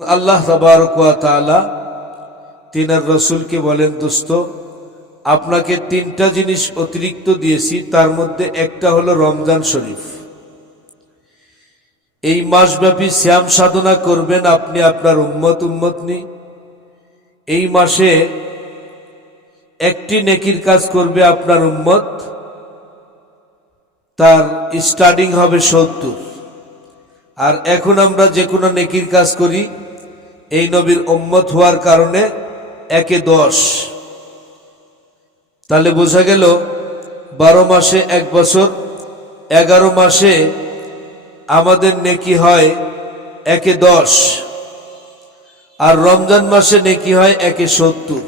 আল্লাহ তাবারক ওয়া তাআলা তিনার রসুলকে বলেন, দোস্ত আপনাকে তিনটা জিনিস অতিরিক্ত দিয়েছি, তার মধ্যে একটা হলো রমজান শরীফ। এই মাসব্যাপী শ্যাম সাধনা করবেন আপনি, আপনার উম্মতনি। এই মাসে একটি নেকির কাজ করবে আপনার উম্মত, তার স্টার্টিং হবে 70। আর এখন আমরা যে কোনো নেকির কাজ করি এই নবীর উম্মত হওয়ার কারণে 1-10। তাহলে বোঝা গেল 12 মাসে 1 বছর, 11 মাসে আমাদের নেকি হয় 1-10, আর রমজান মাসে নেকি হয় 1-70।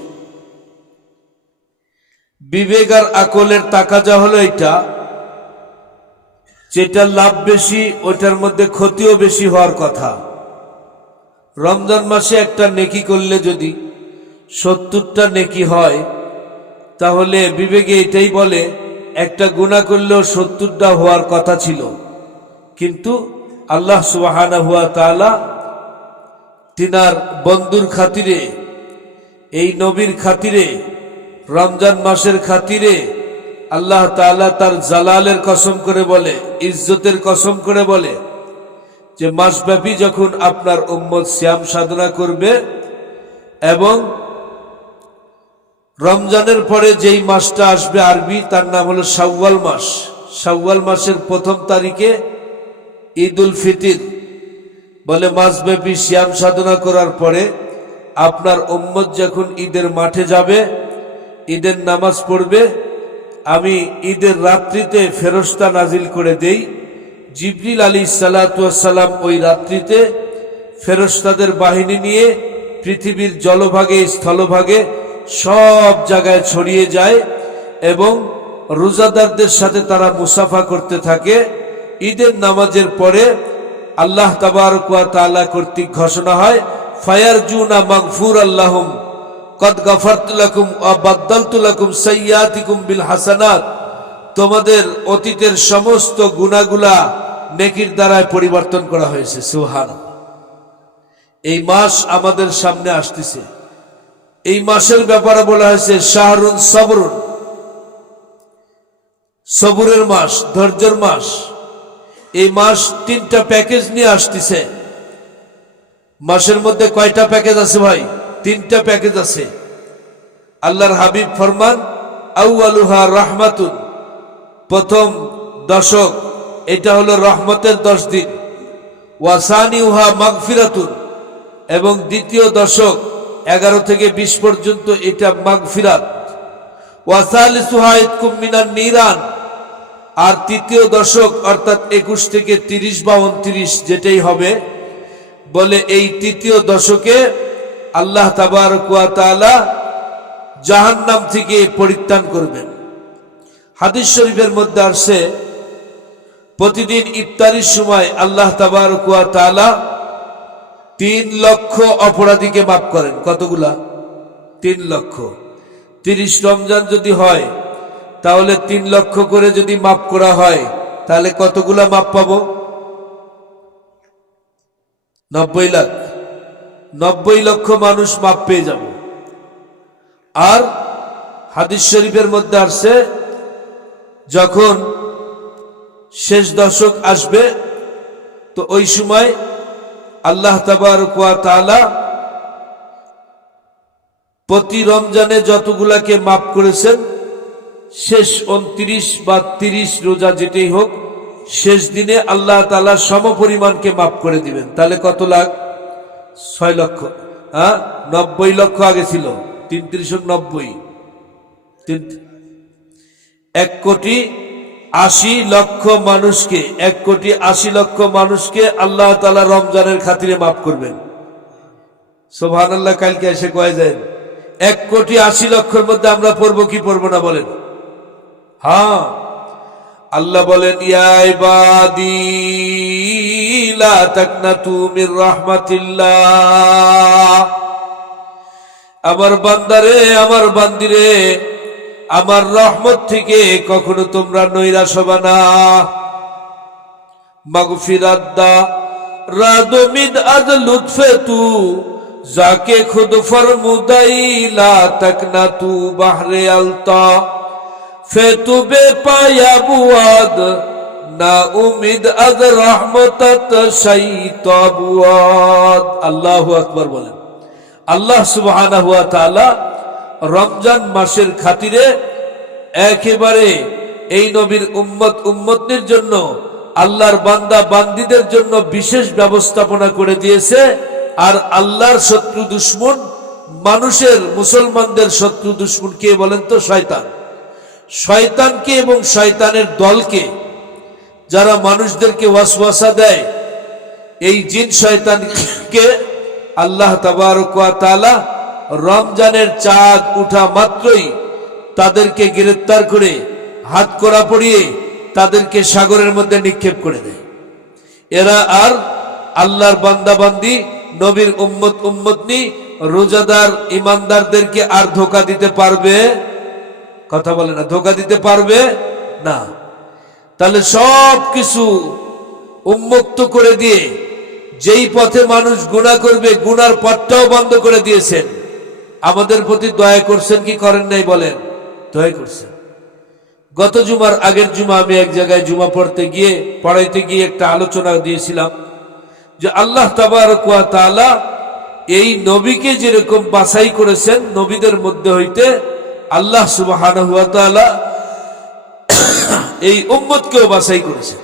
বিবেক আর আকলের তাকাজা হলো এটা, যেটা লাভ বেশি ওটার মধ্যে ক্ষতিও বেশি হওয়ার কথা। রমজান মাসে একটা নেকি করলে যদি 70টা নেকি হয়, তাহলে বিবেকে এটাই বলে একটা গুনাহ করলেও 70টা হওয়ার কথা ছিল। কিন্তু আল্লাহ সুবহানাহু ওয়া তাআলা তিনার বন্ধুর খাতিরে, এই নবীর খাতিরে, রমজান মাসের খাতিরে আল্লাহ তাআলা তার জালালের কসম করে বলে, ইজ্জতের কসম করে বলে যে মাসব্যাপী যখন আপনার উম্মত সিয়াম সাধনা করবে, এবং রমজানের পরে যেই মাসটা আসবে আরবি, তার নাম হলো শাওয়াল মাস। শাওয়াল মাসের 1ম তারিখে ঈদুল ফিতর বলে, মাসব্যাপী সিয়াম সাধনা করার পরে আপনার উম্মত যখন ঈদের মাঠে যাবে, ঈদের নামাজ পড়বে, আমি ঈদের রাত্রিতে ফেরেশতা নাজিল করে দেই। জিবরিল আলাইহিস সালাতু ওয়াস সালাম ওই রাত্রিতে ফেরেশতাদের বাহিনী নিয়ে পৃথিবীর জলভাগে স্থলভাগে সব জায়গায় ছড়িয়ে যায়, এবং রোজাদারদের সাথে তারা মুসাফা করতে থাকে। ঈদের নামাজের পরে আল্লাহ তাবারক ওয়া তাআলা কর্তৃক ঘোষণা হয়, ফায়ারজুনা মাগফুরাল লাহুম কদ গাফারতু লাকুম ওয়া বাদদালতু লাকুম সাইয়্যাতিকুম বিল হাসানাত। তোমাদের অতীতের সমস্ত গুনাহগুলা নেকির দ্বারায় পরিবর্তন করা হয়েছে। সুবহানাল্লাহ। এই মাস আমাদের সামনে আসতেছে। এই মাসের ব্যাপারে বলা হয়েছে শাহরুন সবরুন, সবুরের মাস, ধৈর্যের মাস। এই মাস 3টা প্যাকেজ নিয়ে আসতেছে। মাসের মধ্যে কয়টা প্যাকেজ আছে ভাই? 3টা প্যাকেজ আছে। আল্লাহর হাবিব ফরমান, আউয়ালুহা রাহমাতুন, প্রথম দশক এটা হলো রহমতের 10 দিন। ওয়াসানিউহা মাগফিরাতুন, এবং দ্বিতীয় দশক 11 থেকে 20 পর্যন্ত এটা মাগফিরাত। ওয়াসালিসুহা ইতকুম মিনান নিরান, আর তৃতীয় দশক অর্থাৎ 21 থেকে 30 বা 29 যেটাই হবে, বলে এই তৃতীয় দশকে আল্লাহ তাবারক ওয়া তাআলা জাহান্নাম থেকে পরিত্রাণ করবেন। হাদিস শরীফের মধ্যে আসছে, প্রতিদিন ইফতারির সময় আল্লাহ তাবারক ওয়া তাআলা 3 লক্ষ অপরাধীকে মাফ করেন। কতগুলা? 3 লক্ষ। 30 রমজান যদি হয় তাহলে 3 লক্ষ করে যদি মাফ করা হয়, তাহলে কতগুলা মাফ পাবো? 90 লাখ। 90 লক্ষ মানুষ মাফ পেয়ে যাব। আর হাদিস শরীফের মধ্যে আসছে, যখন শেষ দশক আসবে তো ওই সময় আল্লাহ তাবারক ওয়া তাআলা প্রতি রমজানে যতগুলাকে মাফ করেছেন, শেষ 29 বা 30 রোজা যেটাই হোক, শেষ দিনে আল্লাহ তাআলা সমপরিমাণকে মাফ করে দিবেন। তাহলে কত লাখ? 6 লক্ষ। 90 লক্ষ আগে ছিল, 3-3-90, 1,80,00,000 মানুষকে, 1,80,00,000 মানুষকে আল্লাহ তাআলা রমজানের খাতিরে মাফ করবেন। সুবহানাল্লাহ। কালকে এসে কয়ে যায় 1,80,00,000 মধ্যে আমরা পড়বো কি পড়বো না বলেন? হ্যাঁ, আল্লাহ বলেন, ইয়া ইবাদি লা তাকনাতু মির রাহমাতিল্লাহ, আমার বান্দারে, আমার বান্দিরে, আমার রহমত থেকে কখনো তোমরা নৈরাশ হবে না। মাগফিরাত দা, रादोमिद अज लुत्फे तू जाके खुद फरमुदाई ला तक ना तू बहरे अलता फे तू बेपाया बुआद ना उम्मीद अज रहमत शैता बुआद। अल्लाहु अकबर बोलें। আল্লাহ সুবহানাহু ওয়া তাআলা রমজান মাসের খাতিরে একেবারে এই নবীর উম্মতের জন্য, আল্লাহর বান্দা বান্দীদের জন্য বিশেষ ব্যবস্থাপনা করে দিয়েছে। আর আল্লাহর শত্রু দুশমন, মানুষের মুসলমানদের শত্রু দুশমন কে বলেন তো? শয়তান। শয়তানকে এবং শয়তানের দলকে, যারা মানুষদেরকে ওয়াসওয়াসা দেয়, এই জিন শয়তানকে আল্লাহ তাবারক ওয়া তাআলা রমজানের চাঁদ উঠা মাত্রই তাদেরকে গ্রেফতার করে হাতকড়া পরিয়ে তাদেরকে সাগরের মধ্যে নিক্ষেপ করে দেয়। এরা আর আল্লাহর বান্দাবান্দি, নবীর উম্মতনি, রোজাদার ইমানদারদেরকে আর ধোঁকা দিতে পারবে? কথা বলে না, ধোঁকা দিতে পারবে না। তাহলে সব কিছু উন্মুক্ত করে দিয়ে যেই পথে মানুষ গুনাহ করবে, গুনার পথটাও বন্ধ করে দিয়েছেন। আমাদের প্রতি দয়া করছেন কি করেন নাই বলেন? দয়া করছেন। গত জুমার আগের জুমা আমি এক জায়গায় জুমা পড়াইতে গিয়ে একটা আলোচনা দিয়েছিলাম যে আল্লাহ তাবারক ওয়া তাআলা এই নবীকে যেরকম বাছাই করেছেন, নবীদের মধ্যে হইতে আল্লাহ সুবহানাহু ওয়া তাআলা এই উম্মতকেও বাছাই করেছেন।